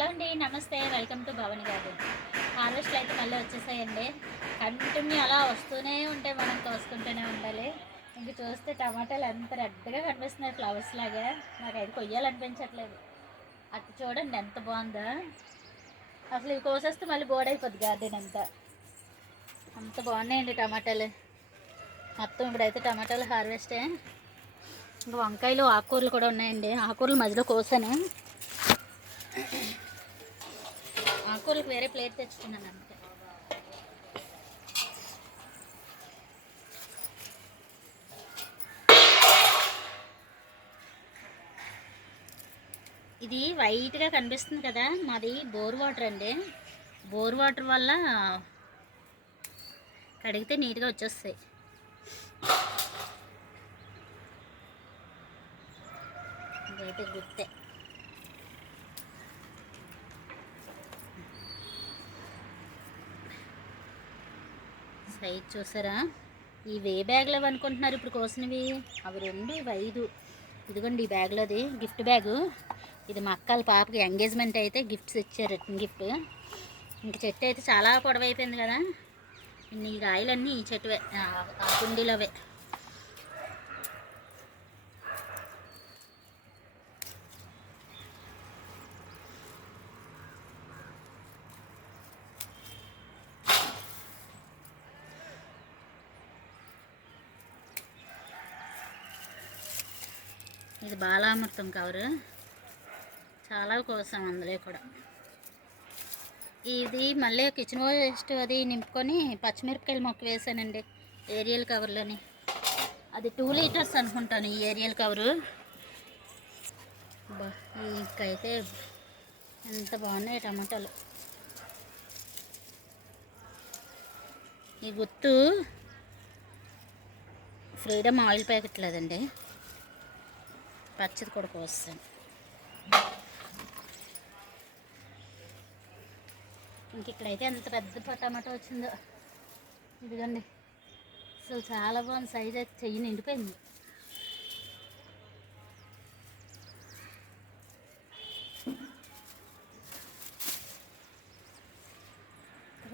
Hello అండి, నమస్తే. Welcome to Bhavani garden. హార్వెస్ట్లు అయితే మళ్ళీ వచ్చేసాయండి. కంటిన్యూ అలా వస్తూనే ఉంటాయి, మనం కోసుకుంటూనే ఉండాలి. ఇంక చూస్తే టమాటాలు ఎంత రెడ్గా కనిపిస్తున్నాయి, ఫ్లవర్స్ లాగా. నాకైతే కొయ్యాలనిపించట్లేదు. అటు చూడండి ఎంత బాగుందో. అసలు ఇవి కోసేస్తే మళ్ళీ బోడైపోద్ది గార్డెన్ అంతా. అంత బాగున్నాయండి టమాటాలు. మొత్తం ఇప్పుడైతే టమాటాలు హార్వెస్టే. ఇంకా వంకాయలు, ఆకుకూరలు కూడా ఉన్నాయండి. ఆకుకూరలు మధ్యలో కోసాను. ఆకుకూరలకు వేరే ప్లేట్ తెచ్చుకున్నాను అంతే. ఇది వైట్గా కనిపిస్తుంది కదా, మాది బోర్ వాటర్ అండి. బోర్ వాటర్ వల్ల కడిగితే నీట్గా వచ్చేస్తాయి. ఇదైతే గుర్తే. సైజ్ చూసారా? ఈ వే బ్యాగ్లో అనుకుంటున్నారు ఇప్పుడు కోసినవి. అవి 2 ఇవి 5. ఇదిగోండి ఈ బ్యాగ్లోది గిఫ్ట్ బ్యాగు. ఇది మా అక్కల పాపకి ఎంగేజ్మెంట్ అయితే గిఫ్ట్స్ ఇచ్చారు, గిఫ్ట్. ఇంక చెట్టు అయితే చాలా పొడవైపోయింది కదా. ఈ కాయలన్నీ ఈ చెట్టువే, ఆ కుండీలోవే. ఇది బాలామృతం కవరు, చాలా కోసం అందులో కూడా. ఇది మళ్ళీ కిచెన్ వేస్ట్ అది నింపుకొని పచ్చిమిరపకాయలు మొక్క వేసానండి ఏరియల్ కవర్లోని. అది 2 లీటర్స్ అనుకుంటాను ఈ ఏరియల్ కవరు. ఇంకైతే ఎంత బాగున్నాయి టమాటాలు. ఈ గుత్తు ఫ్రీడమ్ ఆయిల్ ప్యాకెట్ లేదండి, పచ్చది కూడా కోస్తాను. ఇంక ఇక్కడైతే ఎంత పెద్ద టమాటా వచ్చిందో. ఇదిగోండి, అసలు చాలా బాగుంది. సైజ్ అయితే చెయ్యి నిండిపోయింది.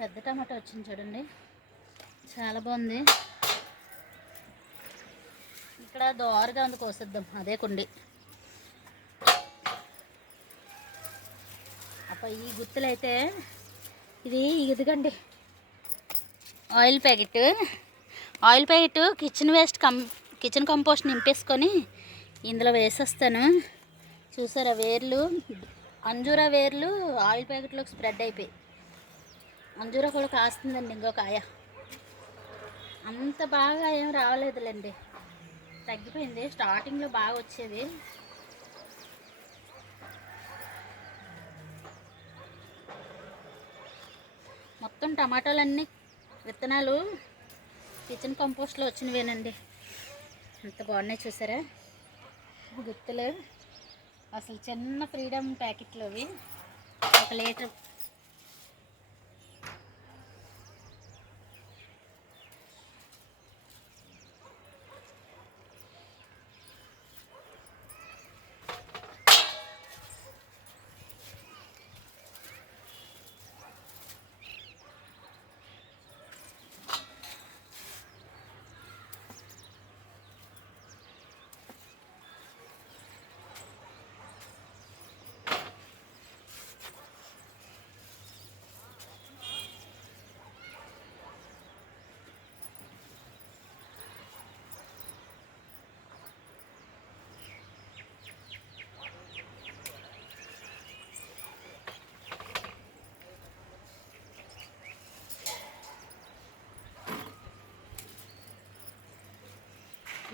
పెద్ద టమాటా వచ్చింది చూడండి, చాలా బాగుంది. ఇక్కడ దోరగా ఉంది, కోసేద్దాం అదే కుండి. అప్పుడు ఈ గుత్తులు అయితే ఇది ఇదిగండి oil packet. Kitchen waste kitchen compost నింపేసుకొని ఇందులో వేసేస్తాను. చూసారా వేర్లు, అంజూరా వేర్లు ఆయిల్ ప్యాకెట్లోకి స్ప్రెడ్ అయిపోయి. అంజూరా కూడా కాస్తుందండి ఇంకో కాయ. అంత బాగా ఏం రావలేదులేండి, తగ్గిపోయింది. స్టార్టింగ్లో బాగా వచ్చేది. మొత్తం టమాటాలన్నీ విత్తనాలు కిచెన్ కంపోస్ట్లో వచ్చినవేనండి. ఎంత బాగున్నాయి చూసారా గుత్తులు. అసలు చిన్న ఫ్రీడమ్ ప్యాకెట్లు అవి, 1 లీటర్.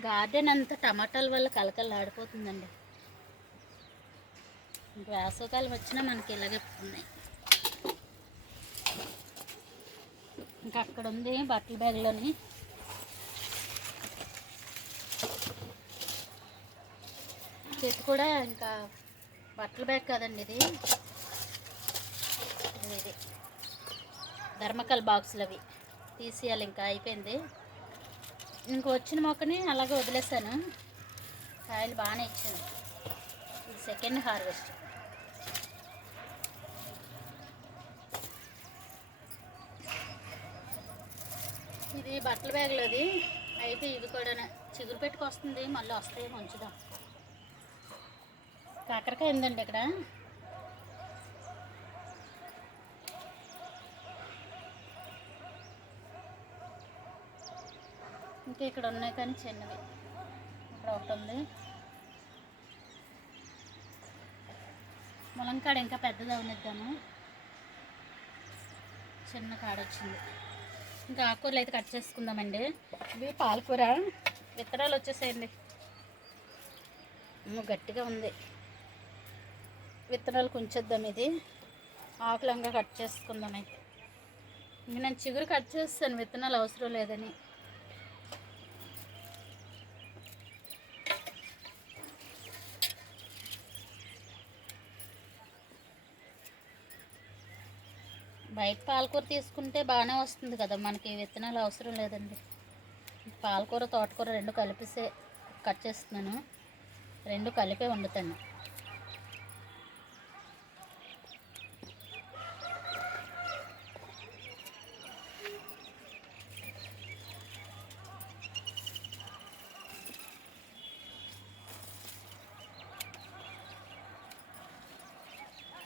గార్డెన్ అంతా టమాటాల వల్ల కలకలాడిపోతుందండి. వేసవకాలం వచ్చినా మనకి ఇలాగే ఉన్నాయి. ఇంకా అక్కడ ఉంది బట్టల బ్యాగ్లోని. చెట్టు కూడా ఇంకా బట్టల బ్యాగ్ కాదండి, ఇది ధర్మకల్ బాక్సులు అవి తీసేయాలి. ఇంకా అయిపోయింది. ఇంక వచ్చిన మొక్కని అలాగే వదిలేసాను. కాయలు బాగానే ఇచ్చాను. ఇది సెకండ్ హార్వెస్ట్. ఇది బట్టల బ్యాగ్లోది అయితే ఇది కూడా చిగురు పెట్టుకొస్తుంది, మళ్ళీ వస్తాయి మంచిదా. కాకరకాయ ఉందండి ఇక్కడ. ఇంకా ఇక్కడ ఉన్నాయి కానీ చిన్నవి. ఇక్కడ ఒకటి ఉంది. ములంకాడ ఇంకా పెద్దది అవనిద్దాము. చిన్న కాడ వచ్చింది. ఇంకా ఆకుకూరలు అయితే కట్ చేసుకుందామండి. ఇవి పాలకూర విత్తనాలు వచ్చేసేయండి. గట్టిగా ఉంది. విత్తనాలు కొంచెద్దాం. ఇది ఆకులంగా కట్ చేసుకుందాం. అయితే ఇంక నేను చిగురు కట్ చేస్తాను, విత్తనాలు అవసరం లేదని. బయట పాలకూర తీసుకుంటే బాగానే వస్తుంది కదా, మనకి విత్తనాలు అవసరం లేదండి. పాలకూర తోటకూర రెండు కలిపిసే కట్ చేస్తున్నాను, రెండు కలిపే వండుతాను.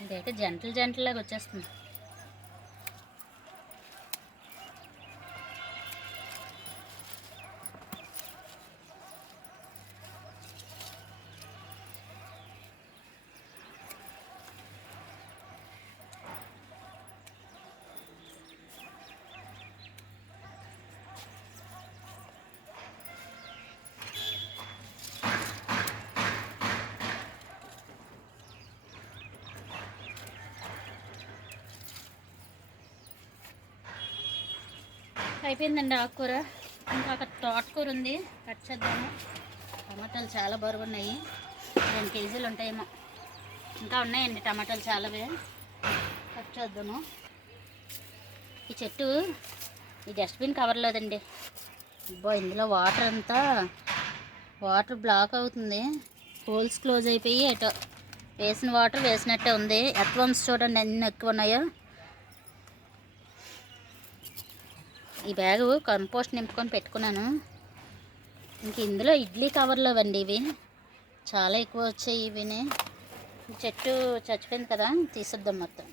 ఇదైతే జంటలాగా వచ్చేస్తుంది. అయిపోయిందండి ఆకుకూర. ఇంకా అక్కడ తోటకూర ఉంది, కట్ చేద్దాము. టమాటాలు చాలా బరువు ఉన్నాయి, 2 కేజీలు ఉంటాయేమో. ఇంకా ఉన్నాయండి టమాటాలు చాలావే, కట్ చేద్దాము. ఈ చెట్టు ఈ డస్ట్బిన్ కవర్లోదండి. అబ్బో ఇందులో వాటర్ బ్లాక్ అవుతుంది. హోల్స్ క్లోజ్ అయిపోయి ఎటో వేసిన వాటర్ వేసినట్టే ఉంది. ఎర్త్వార్మ్స్ చూడండి ఎన్ని ఎక్కువ ఉన్నాయో. ఈ బ్యాగు కంపోస్ట్ నింపుకొని పెట్టుకున్నాను. ఇంక ఇందులో ఇడ్లీ కవర్లు అవండి ఇవి, చాలా ఎక్కువ వచ్చాయి. ఇవిని చెట్టు చచ్చిపోయింది కదా, తీసేద్దాం మొత్తం.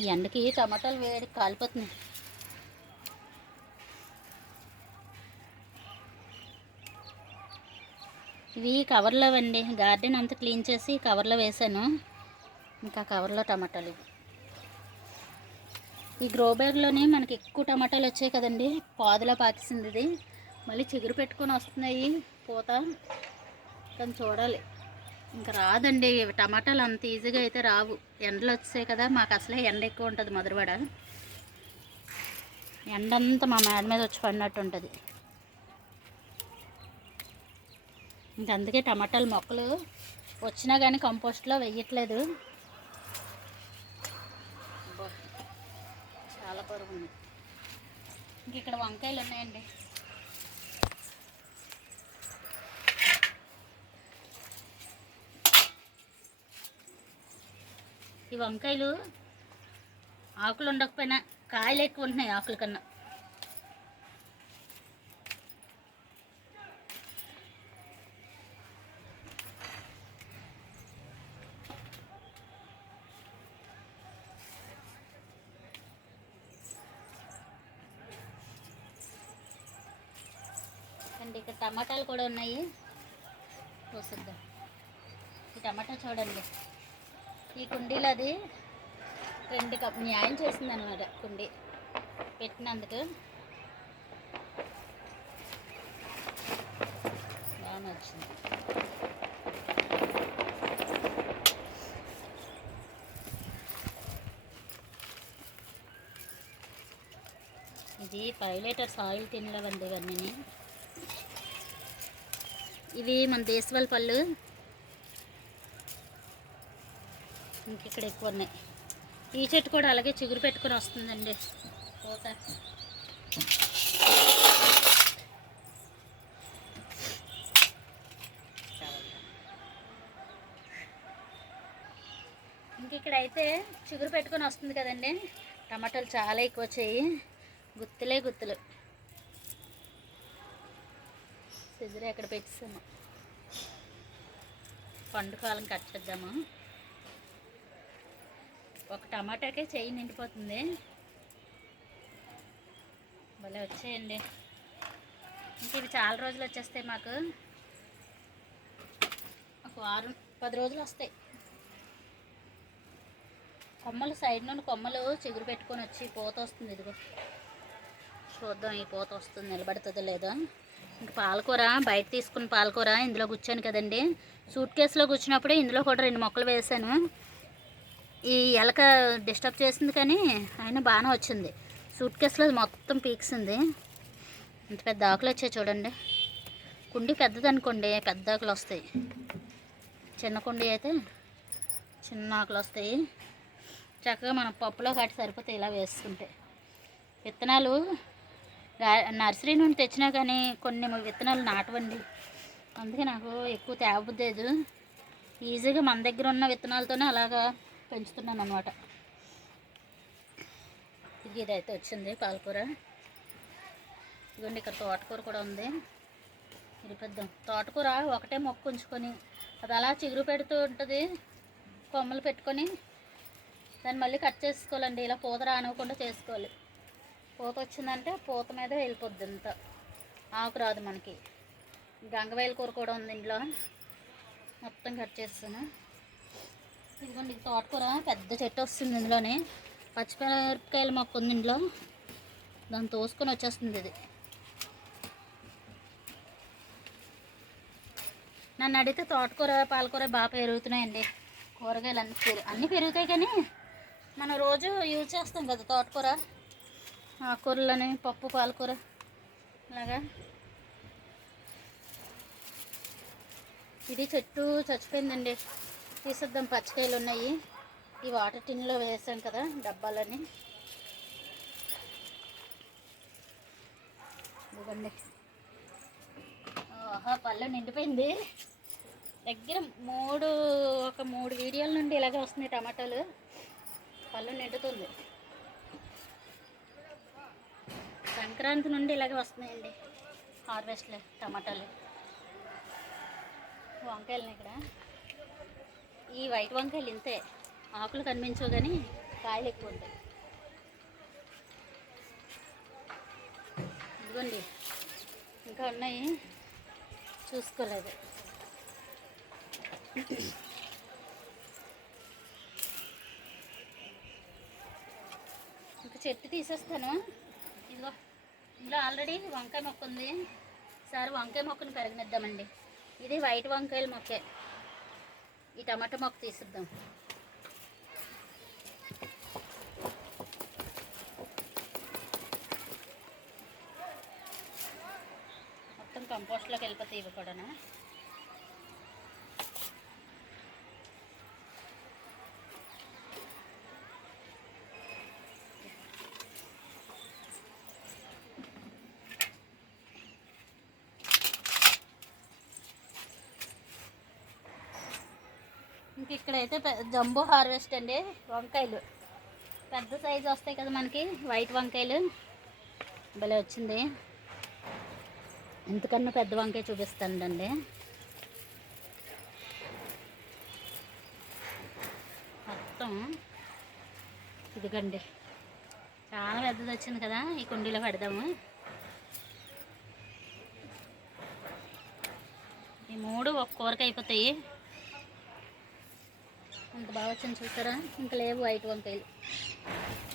ఈ ఎండకి టమాటాలు వేడి కాలిపోతున్నాయి. ఇవి కవర్లో అండి, గార్డెన్ అంతా క్లీన్ చేసి కవర్లో వేసాను. ఇంకా కవర్లో టమాటాలు. ఈ గ్రో బ్యాగ్లోనే మనకి ఎక్కువ టమాటాలు వచ్చాయి కదండి, పాదులా పాకిసింది. ఇది మళ్ళీ చిగురు పెట్టుకొని వస్తున్నాయి పూత, కానీ చూడాలి. ఇంకా రాదండి టమాటాలు అంత ఈజీగా అయితే రావు. ఎండలు వచ్చాయి కదా, మాకు అసలే ఎండ ఎక్కువ ఉంటుంది మధురవాడ. ఎండంతా మా మేడ మీద వచ్చి పడినట్టు ఉంటుంది. ఇంక అందుకే టమాటాలు మొక్కలు వచ్చినా కానీ కంపోస్ట్లో వేయట్లేదు. చాలా బరువు ఉంది. ఇంక ఇక్కడ వంకాయలు ఉన్నాయండి. ఈ వంకాయలు ఆకులు ఉండకపోయినా కాయలు ఎక్కువ ఉంటున్నాయి ఆకుల కన్నా. అండి ఇక్కడ టమాటాలు కూడా ఉన్నాయి, కోసిద్దాం. ఈ టమాటా చూడండి, ఈ కుండీలో అది 2 కప్పు న్యాయం చేసింది అనమాట. కుండీ పెట్టినందుకు బాగా వచ్చింది. ఇది 5 లీటర్స్ ఆయిల్ తినలేవండి ఇవన్నీ. ఇవి మన దేశవాళ పళ్ళు. ఇంకెక్కడ ఎక్కువ ఉన్నాయి. ఈ చెట్టు కూడా అలాగే చిగురు పెట్టుకొని వస్తుందండి పూత. ఇంక ఇక్కడైతే చిగురు పెట్టుకొని వస్తుంది కదండి. టమాటాలు చాలా ఎక్కువ వచ్చాయి, గుత్తులే గుత్తులు. చిగురు ఎక్కడ పెట్టేసాము, పండు కాలం కట్ చేద్దాము. ఒక టమాటాకే చెయ్యి నిండిపోతుంది. భలే వచ్చాయండి. ఇంక ఇవి చాలా రోజులు వచ్చేస్తాయి మాకు, ఒక వారం 10 రోజులు వస్తాయి. కొమ్మలు సైడ్ నుండి కొమ్మలు చిగురు పెట్టుకొని వచ్చి పూత వస్తుంది. ఇదిగో చూద్దాం ఈ పూత వస్తుంది, నిలబడుతుందో లేదో. ఇంక పాలకూర బయట తీసుకున్న పాలకూర ఇందులో గుచ్చాను కదండి. సూట్ కేసులో గుచ్చినప్పుడే ఇందులో కూడా 2 మొక్కలు వేసాను. ఈ ఎలక డిస్టర్బ్ చేసింది కానీ అయినా బాగానే వచ్చింది. సూట్ కేసులో మొత్తం పీక్సింది. ఇంత పెద్ద ఆకులు వచ్చాయి చూడండి. కుండీ పెద్దదనుకోండి పెద్ద ఆకులు వస్తాయి, చిన్న కుండీ అయితే చిన్న ఆకులు వస్తాయి. చక్కగా మనం పప్పులో కట్టి సరిపోతాయి ఇలా వేసుకుంటే. విత్తనాలు నర్సరీ నుండి తెచ్చినా కానీ కొన్ని విత్తనాలు నాటవండి, అందుకే నాకు ఎక్కువ తేవబుద్ది లేదు. ఈజీగా మన దగ్గర ఉన్న విత్తనాలతోనే అలాగా పెంచుతున్నాను అన్నమాట. ఇదైతే వచ్చింది పాలకూర. ఇదిగోండి ఇక్కడ తోటకూర కూడా ఉంది. ఇరిపిద్దాం. తోటకూర ఒకటే మొక్క ఉంచుకొని అది అలా చిగురు పెడుతూ ఉంటుంది, కొమ్మలు పెట్టుకొని దాన్ని మళ్ళీ కట్ చేసుకోవాలండి. ఇలా పూత రానివ్వకుండా చేసుకోవాలి. పూత వచ్చిందంటే పూత మీద వెళ్ళిపోద్ది, ఇంత ఆకు రాదు మనకి. గంగవేల కూర కూడా ఉంది ఇంట్లో, మొత్తం కట్ చేస్తాను. ఇదిగోండి తోటకూర పెద్ద చెట్టు వస్తుంది ఇందులోనే. పచ్చిమిరపకాయల మొక్క ఉంది ఇంట్లో, దాన్ని తోసుకొని వచ్చేస్తుంది. ఇది నన్ను అడిగితే తోటకూర పాలకూర బాగా పెరుగుతున్నాయండి. కూరగాయలు అన్నీ పెరుగుతాయి కానీ మనం రోజు యూజ్ చేస్తాం కదా తోటకూర, ఆకుకూరలని, పప్పు, పాలకూర అలాగా. ఇది చెట్టు చచ్చిపోయిందండి, తీసేద్దాం. పచ్చికాయలు ఉన్నాయి, ఈ వాటర్ టిన్లో వేసాం కదా డబ్బాలని. ఇదిగోండి, ఆహా పళ్ళు నిండిపోయింది. దగ్గర ఒక మూడు వీడియోల నుండి ఇలాగే వస్తున్నాయి టమాటాలు. పళ్ళు నిండుతుంది. సంక్రాంతి నుండి ఇలాగే వస్తున్నాయండి హార్వెస్ట్లో టమాటాలు. వంకాయలని ఇక్కడ ఈ వైట్ వంకాయలు ఇంతే, ఆకులు కనిపించవు కానీ కాయలు ఎక్కువ ఉంటాయి. ఇదిగోండి ఇంకా ఉన్నాయి, చూసుకోలేదు. ఇంకా చెట్టు తీసేస్తాను. ఇదిగో ఇందులో ఆల్రెడీ వంకాయ మొక్క ఉంది, ఈసారి వంకాయ మొక్కను పెరగనిద్దామండి. ఇది వైట్ వంకాయల మొక్కే, ఈ టమాటా మొక్క తీసిద్దాం. మొత్తం కంపోస్ట్లోకి వెళ్ళిపోతాయి ఇవి కూడా. ఇంక ఇక్కడైతే జంబో హార్వెస్ట్ అండి. వంకాయలు పెద్ద సైజు వస్తాయి కదా మనకి, వైట్ వంకాయలు భలే వచ్చింది. ఇంతకన్నా పెద్ద వంకాయ చూపిస్తానండి. మొత్తం ఇదిగండి, చాలా పెద్దది వచ్చింది కదా. ఈ కుండీలో పెడదాము. ఈ 3 ఒక కూరకి అయిపోతాయి. ఇంత బాగా వచ్చింది చూసారా. ఇంకా లేవు వైట్ వంకాయలు,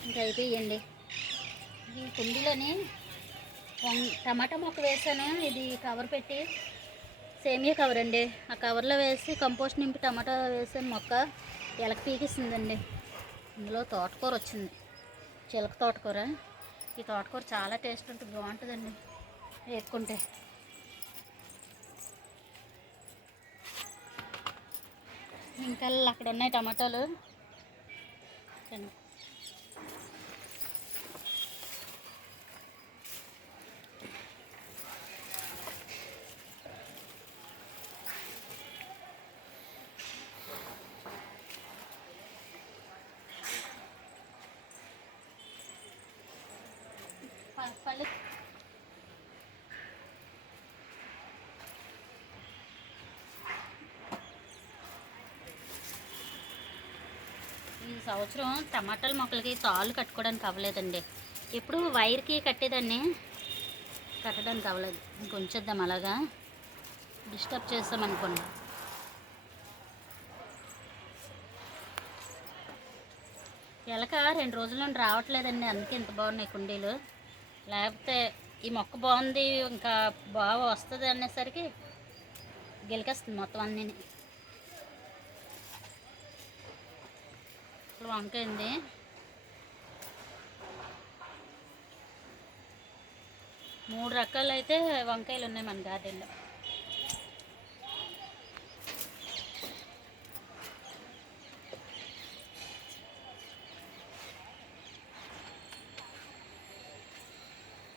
ఇంకా అయిపోయండి. ఈ కుండీలోని టమాటా మొక్క వేసాను. ఇది కవర్ పెట్టి, సేమియా కవర్ అండి, ఆ కవర్లో వేసి కంపోస్ట్ నింపి టమాటా వేసాను. మొక్క ఎలక పీకిస్తుందండి. ఇందులో తోటకూర వచ్చింది, చిలక తోటకూర. ఈ తోటకూర చాలా టేస్ట్ ఉంటుంది, బాగుంటుందండి వేసుకుంటే. ఇంకా అక్కడ ఉన్నాయి టమాటాలు. మళ్ళీ ఈ సంవత్సరం టమాటాల మొక్కలకి తాళ్ళు కట్టుకోవడానికి అవ్వలేదండి. ఇప్పుడు వైర్కి కట్టేదాన్ని, కట్టడానికి అవ్వలేదు. ఇంకొంచేద్దాం అలాగా, డిస్టర్బ్ చేస్తామనుకోండి. ఎలక 2 రోజుల నుండి రావట్లేదండి, అందుకే ఇంత బాగున్నాయి కుండీలు. లేకపోతే ఈ మొక్క బాగుంది ఇంకా బాగా వస్తుంది అనేసరికి గెలికేస్తుంది మొత్తం అన్నీ. ఇప్పుడు వంకాయ ఉంది. 3 రకాలు అయితే వంకాయలు ఉన్నాయి మన గార్డెన్లో.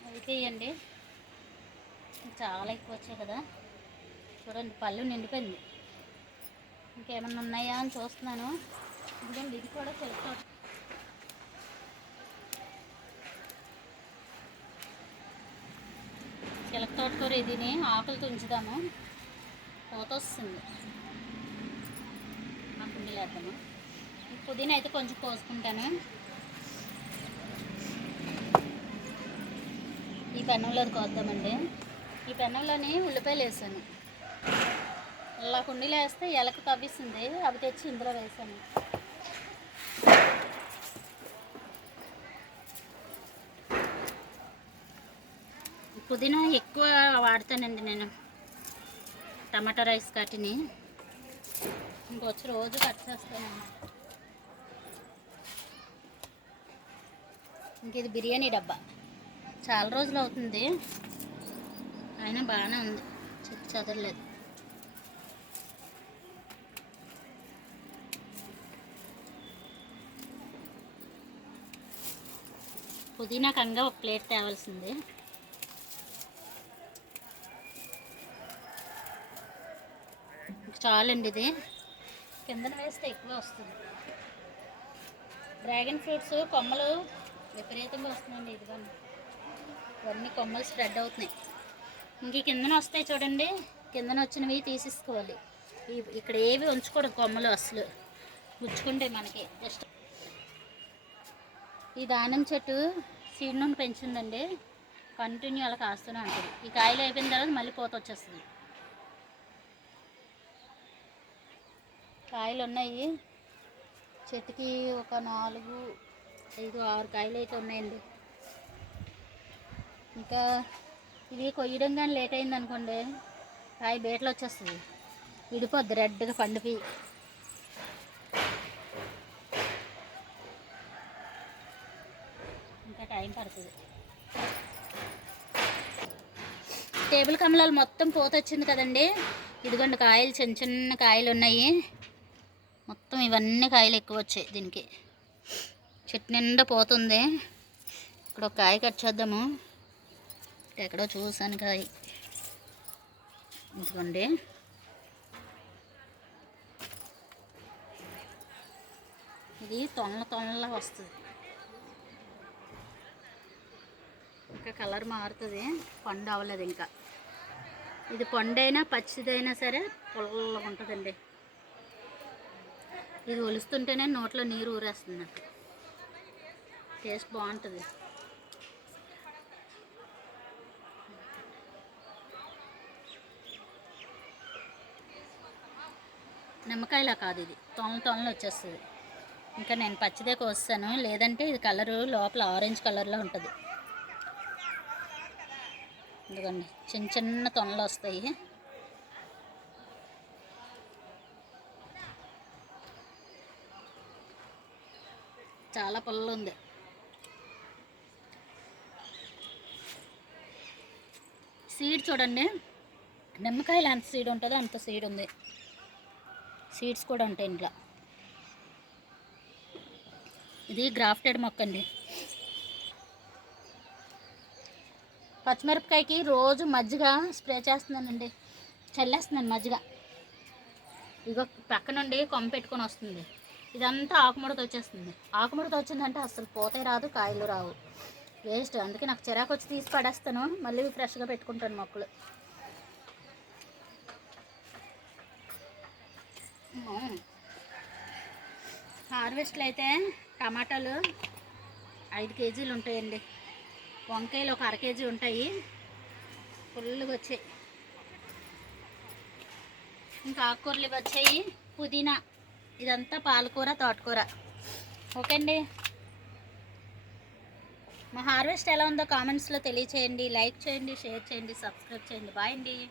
అయిపోయండి, చాలా ఎక్కువ వచ్చాయి కదా. చూడండి పళ్ళు నిండిపోయింది. ఇంకేమన్నా ఉన్నాయా అని చూస్తున్నాను. ఇదిగోండి ఇది కూడా చిలక తోటకూర. ఇదిని ఆకులు తుంచుదాము, పోత వస్తుంది. ఆ కుండీలు వేద్దాము. పుదీనా అయితే కొంచెం కోసుకుంటాను. ఈ పెన్నంలోది కోద్దామండి. ఈ పెన్నంలోని ఉల్లిపాయలు వేసాను. ఇలా కుండీలో వేస్తే ఎలక తవ్విస్తుంది, అవి తెచ్చి ఇందులో వేసాను. పుదీనా ఎక్కువ వాడతానండి నేను టమాటా రైస్ కట్టిని. ఇంకొచ్చి రోజు కట్ చేస్తాను. ఇంక ఇది బిర్యానీ డబ్బా, చాలా రోజులు అవుతుంది అయినా బాగానే ఉంది, చెట్టు చదరలేదు. పుదీనా కంగా ఒక ప్లేట్ తేవాల్సింది. చాలండి, ఇది కిందన వేస్తే ఎక్కువ వస్తుంది. డ్రాగన్ ఫ్రూట్స్ కొమ్మలు విపరీతంగా వస్తున్నాయండి. ఇదిగో ఇవన్నీ కొమ్మలు స్ప్రెడ్ అవుతున్నాయి. ఇంక కిందన వస్తాయి చూడండి, కిందన వచ్చినవి తీసేసుకోవాలి. ఇక్కడ ఏవి ఉంచుకోవడం కొమ్మలు అసలు గుచ్చుకుంటాయి మనకి. జస్ట్ ఈ దానిమ్మ చెట్టు సీడ్ నుండి పెంచిందండి, కంటిన్యూ అలా కాస్తూనే ఉంటుంది. ఈ కాయలు అయిపోయిన తర్వాత మళ్ళీ పూత వచ్చేస్తుంది. కాయలు ఉన్నాయి చెట్టుకి, ఒక 4, 5, 6 కాయలు అయితే ఉన్నాయండి. ఇంకా ఇది కొయ్యడం కానీ లేట్ అయింది అనుకోండి, కాయ బేటలు వచ్చేస్తుంది, విడిపోద్ది రెడ్గా పండిపి. ఇంకా టైం పడుతుంది. టేబుల్ కమలాలు మొత్తం పూత వచ్చింది కదండి. ఇదిగోండి కాయలు, చిన్న చిన్న కాయలు ఉన్నాయి. మొత్తం ఇవన్నీ కాయలు ఎక్కువ వచ్చాయి దీనికి. చెట్టు నిండా పోతుంది. ఇక్కడ ఒక కాయ కట్ చేద్దాము. ఎక్కడో చూసాను కాయ, ఇదిగోండి. ఇది తొనలా వస్తుంది, ఇంకా కలర్ మారుతుంది. పండు అవ్వలేదు ఇంకా. ఇది పండైనా పచ్చిదైనా సరే పుల్లగా ఉంటుందండి. ఇది ఒలుస్తుంటేనే నోట్లో నీరు ఊరేస్తుంది నాకు. టేస్ట్ బాగుంటుంది. నిమ్మకాయలా కాదు, ఇది తొనలు వచ్చేస్తుంది. ఇంకా నేను పచ్చిదే కోస్తాను, లేదంటే ఇది కలరు లోపల ఆరెంజ్ కలర్లో ఉంటుంది. ఇదిగోండి చిన్న చిన్న తొనలు వస్తాయి. చాలా పుల్ల ఉంది. సీడ్ చూడండి, నిమ్మకాయలు ఎంత సీడ్ ఉంటుందో అంత సీడ్ ఉంది. సీడ్స్ కూడా ఉంటాయి ఇంట్లో. ఇది గ్రాఫ్టెడ్ మొక్క అండి. పచ్చిమిరపకాయకి రోజు మజ్జిగ స్ప్రే చేస్తున్నానండి, చల్లేస్తున్నాను మజ్జిగ. ఇగో పక్క నుండి కొమ్మ పెట్టుకొని వస్తుంది. ఇదంతా ఆకుముడత వచ్చేస్తుంది. ఆకుముడత వచ్చిందంటే అసలు పోతే రాదు, కాయలు రావు. వేస్ట్, అందుకే నాకు చిరాకు వచ్చి తీసి పడేస్తాను, మళ్ళీ ఫ్రెష్గా పెట్టుకుంటాను మొక్కలు. హార్వెస్ట్లో అయితే టమాటాలు 5 కేజీలు ఉంటాయండి, వంకాయలు ఒక 1/2 కేజీ ఉంటాయి, ఫుల్గా వచ్చాయి. ఇంకా ఆకుకూరలు ఇవి వచ్చాయి, పుదీనా, ఇదంతా పాలకూర, తోటకూర. ఓకే అండి, మా హార్వెస్ట్ ఎలా ఉందో కామెంట్స్లో తెలియచేయండి, లైక్ చేయండి, షేర్ చేయండి, సబ్స్క్రైబ్ చేయండి. బాయ్ అండి.